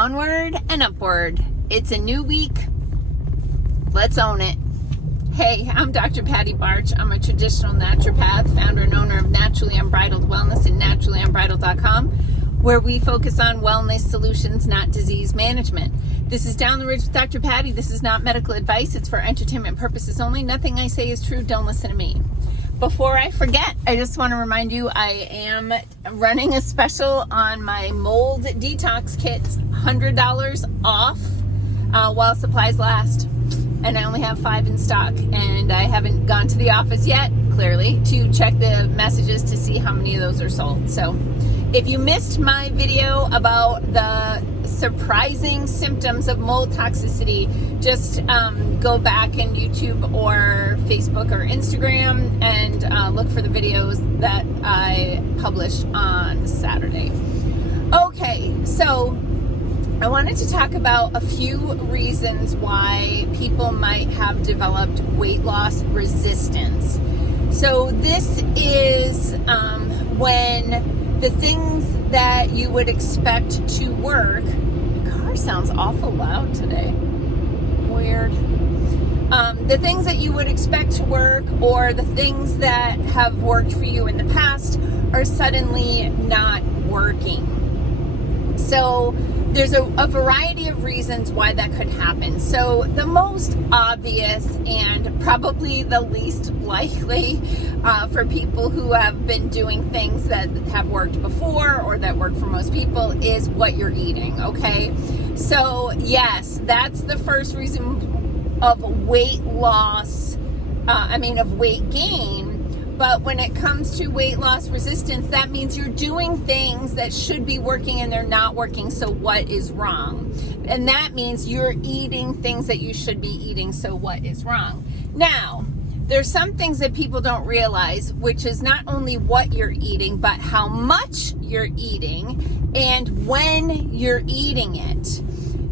Onward and upward. It's a new week. Let's own it. Hey, I'm Dr. Patty Barch. I'm a traditional naturopath, founder and owner of Naturally Unbridled Wellness and naturallyunbridled.com, where we focus on wellness solutions, not disease management. This is Down the Ridge with Dr. Patty. This is not medical advice. It's for entertainment purposes only. Nothing I say is true. Don't listen to me. Before I forget, I just want to remind you I am running a special on my mold detox kits, $100 off while supplies last. And I only have 5 in stock, and I haven't gone to the office yet, clearly, to check the messages to see how many of those are sold. So if you missed my video about the surprising symptoms of mold toxicity, just go back in YouTube or Facebook or Instagram and look for the videos that I published on Saturday. Okay, so I wanted to talk about a few reasons why people might have developed weight loss resistance. So this is when the things that you would expect to work. My car sounds awful loud today. Weird. The things that you would expect to work, or the things that have worked for you in the past, are suddenly not working. So there's a variety of reasons why that could happen. So the most obvious and probably the least likely for people who have been doing things that have worked before or that work for most people is what you're eating, okay? So yes, that's the first reason of weight loss, of weight gain. But when it comes to weight loss resistance, that means you're doing things that should be working and they're not working. So what is wrong? And that means you're eating things that you should be eating. So what is wrong? Now, there's some things that people don't realize, which is not only what you're eating, but how much you're eating and when you're eating it.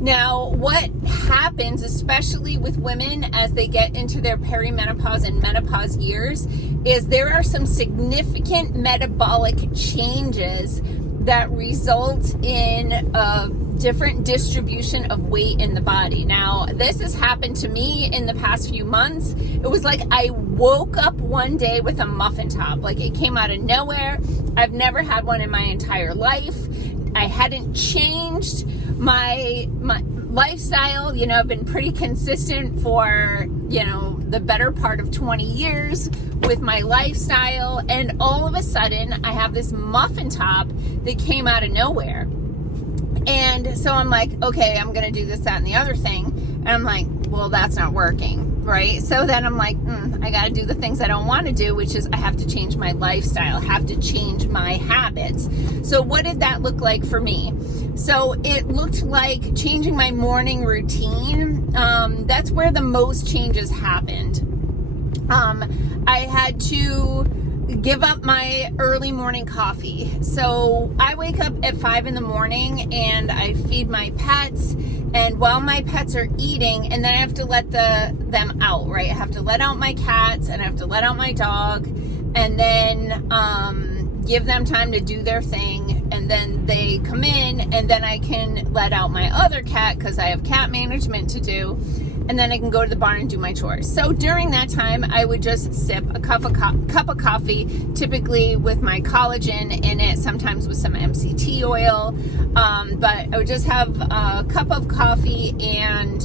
Now, what happens, especially with women as they get into their perimenopause and menopause years, is there are some significant metabolic changes that result in a different distribution of weight in the body. Now, this has happened to me in the past few months. It was like I woke up one day with a muffin top. Like, it came out of nowhere. I've never had one in my entire life. I hadn't changed my lifestyle. I've been pretty consistent for, the better part of 20 years with my lifestyle. And all of a sudden, I have this muffin top that came out of nowhere. And so I'm like, okay, I'm going to do this, that, and the other thing. And I'm like, well, that's not working, right? So then I'm like, I got to do the things I don't want to do, which is I have to change my lifestyle, have to change my habits. So what did that look like for me? So it looked like changing my morning routine. That's where the most changes happened. I had to give up my early morning coffee. So I wake up at 5 in the morning and I feed my pets, and while my pets are eating, and then I have to let them out, right? I have to let out my cats and I have to let out my dog, and then give them time to do their thing, and then they come in, and then I can let out my other cat because I have cat management to do, and then I can go to the barn and do my chores. So during that time, I would just sip a cup of coffee, typically with my collagen in it, sometimes with some MCT oil, but I would just have a cup of coffee and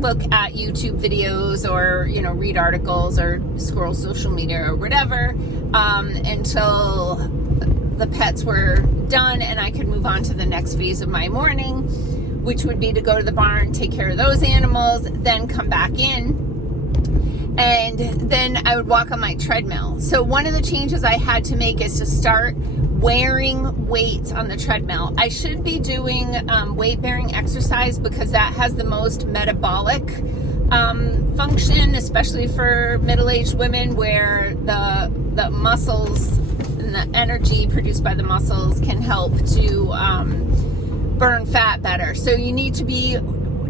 look at YouTube videos or, read articles or scroll social media or whatever, until the pets were done and I could move on to the next phase of my morning, which would be to go to the barn, take care of those animals, then come back in, and then I would walk on my treadmill. So one of the changes I had to make is to start wearing weights on the treadmill. I should be doing weight-bearing exercise because that has the most metabolic function, especially for middle-aged women, where the muscles and the energy produced by the muscles can help to burn fat better. So you need to be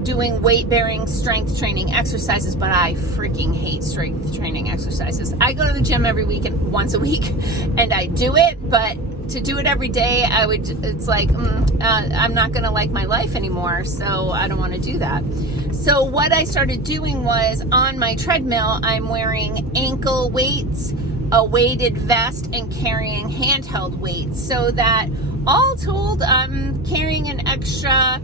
doing weight-bearing strength training exercises, but I freaking hate strength training exercises. I go to the gym every week and once a week, and I do it, but to do it every day, it's like, I'm not going to like my life anymore. So I don't want to do that. So what I started doing was on my treadmill, I'm wearing ankle weights, a weighted vest, and carrying handheld weights, so that all told, I'm carrying an extra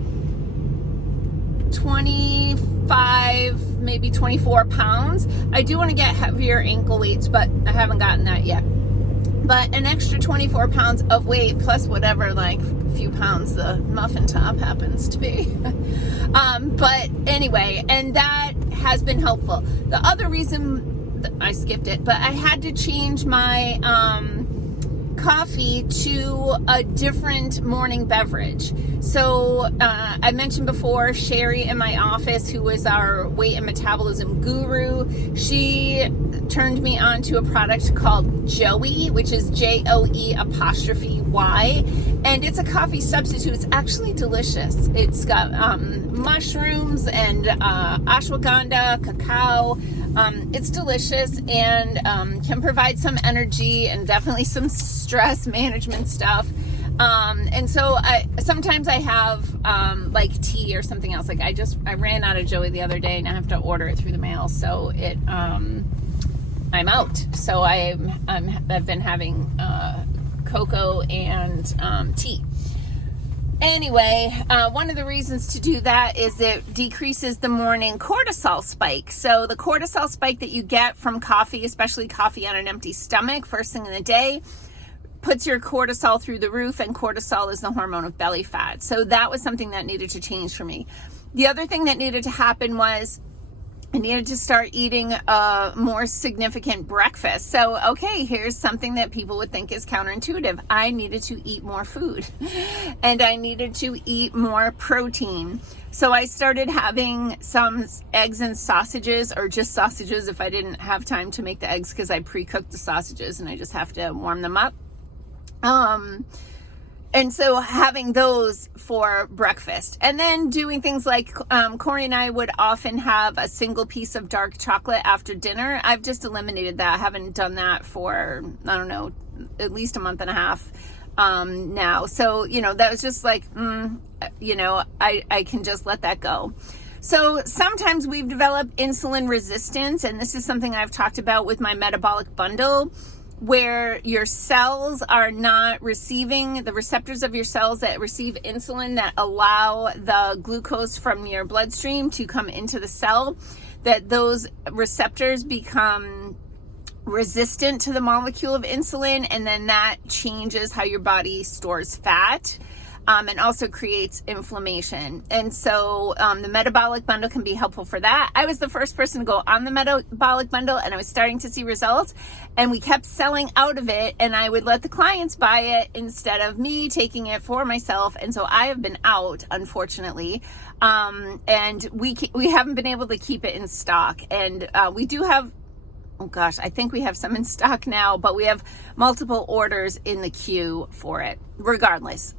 25, maybe 24 pounds. I do want to get heavier ankle weights, but I haven't gotten that yet. But an extra 24 pounds of weight plus whatever, like a few pounds the muffin top happens to be. But anyway, and that has been helpful. The other reason, I skipped it, but I had to change my coffee to a different morning beverage. So I mentioned before Sherry in my office, who was our weight and metabolism guru, she turned me on to a product called Joey, which is JOE', and it's a coffee substitute. It's actually delicious. It's got mushrooms and ashwagandha, cacao. It's delicious and can provide some energy and definitely some stress management stuff. And so sometimes I have like tea or something else. Like I ran out of Joey the other day and I have to order it through the mail. So I'm out. So I've been having cocoa and tea. Anyway, one of the reasons to do that is it decreases the morning cortisol spike. So the cortisol spike that you get from coffee, especially coffee on an empty stomach first thing in the day, puts your cortisol through the roof, and cortisol is the hormone of belly fat. So that was something that needed to change for me. The other thing that needed to happen was I needed to start eating a more significant breakfast. So, okay, here's something that people would think is counterintuitive. I needed to eat more food and I needed to eat more protein. So I started having some eggs and sausages, or just sausages if I didn't have time to make the eggs, because I pre-cooked the sausages and I just have to warm them up. And so having those for breakfast, and then doing things like Corey and I would often have a single piece of dark chocolate after dinner. I've just eliminated that. I haven't done that for, I don't know, at least a month and a half now. So, that was just like, I can just let that go. So sometimes we've developed insulin resistance, and this is something I've talked about with my metabolic bundle, where your cells are not receiving, the receptors of your cells that receive insulin that allow the glucose from your bloodstream to come into the cell, that those receptors become resistant to the molecule of insulin, and then that changes how your body stores fat. And also creates inflammation. And so the metabolic bundle can be helpful for that. I was the first person to go on the metabolic bundle, and I was starting to see results, and we kept selling out of it, and I would let the clients buy it instead of me taking it for myself. And so I have been out, unfortunately, and we haven't been able to keep it in stock. And we do have, oh gosh, I think we have some in stock now, but we have multiple orders in the queue for it, regardless.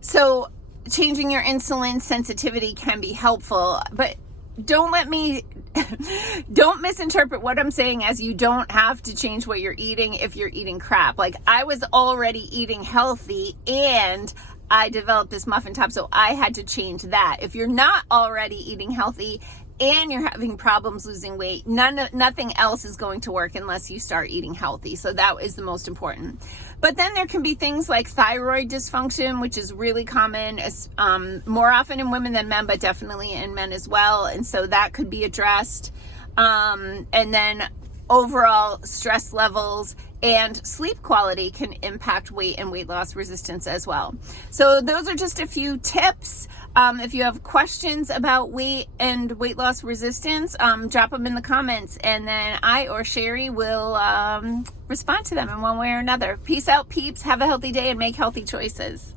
So changing your insulin sensitivity can be helpful, but don't misinterpret what I'm saying as you don't have to change what you're eating if you're eating crap. Like, I was already eating healthy and I developed this muffin top, so I had to change that. If you're not already eating healthy and you're having problems losing weight, nothing else is going to work unless you start eating healthy. So that is the most important. But then there can be things like thyroid dysfunction, which is really common, more often in women than men, but definitely in men as well. And so that could be addressed. And then overall stress levels and sleep quality can impact weight and weight loss resistance as well. So those are just a few tips. If you have questions about weight and weight loss resistance, drop them in the comments, and then I or Sherry will respond to them in one way or another. Peace out, peeps. Have a healthy day and make healthy choices.